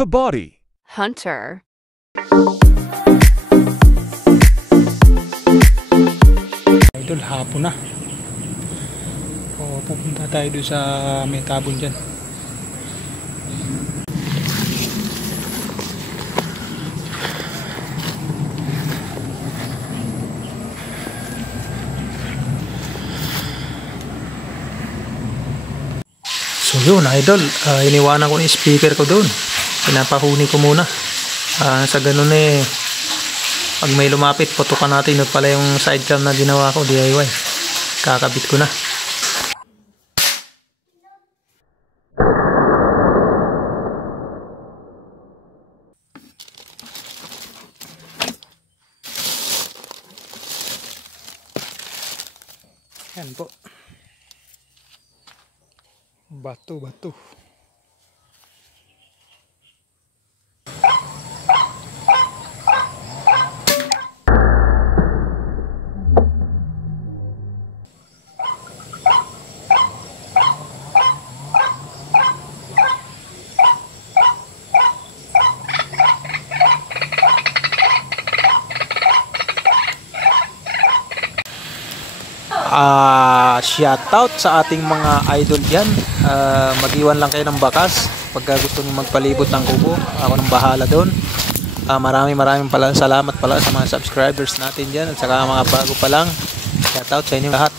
Kabaddi. Hunter. Idol, hapon na. O, pupunta tayo doon sa may tabon dyan. So yun idol, iniwanan ko yung speaker ko doon. Pinapahuni ko muna. Sa ganun pag may lumapit, putukan natin. Yun pala yung sidecam na ginawa ko, DIY. Kakabit ko na. Yan po. Batu. Shoutout sa ating mga idol dyan. Mag-iwan lang kayo ng bakas pagka gusto nyo magpalibot ng kubo. Ako nang bahala doon. Maraming salamat pala sa mga subscribers natin dyan at saka mga bago pa lang. Shoutout sa inyo lahat.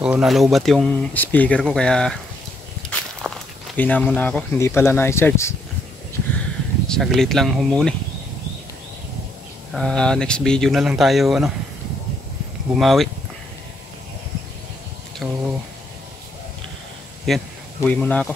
So nalobat yung speaker ko kaya pina muna ako, hindi pala na-charge. Saglit lang humuni. Next video na lang tayo bumawi. So yan, uwi muna ako.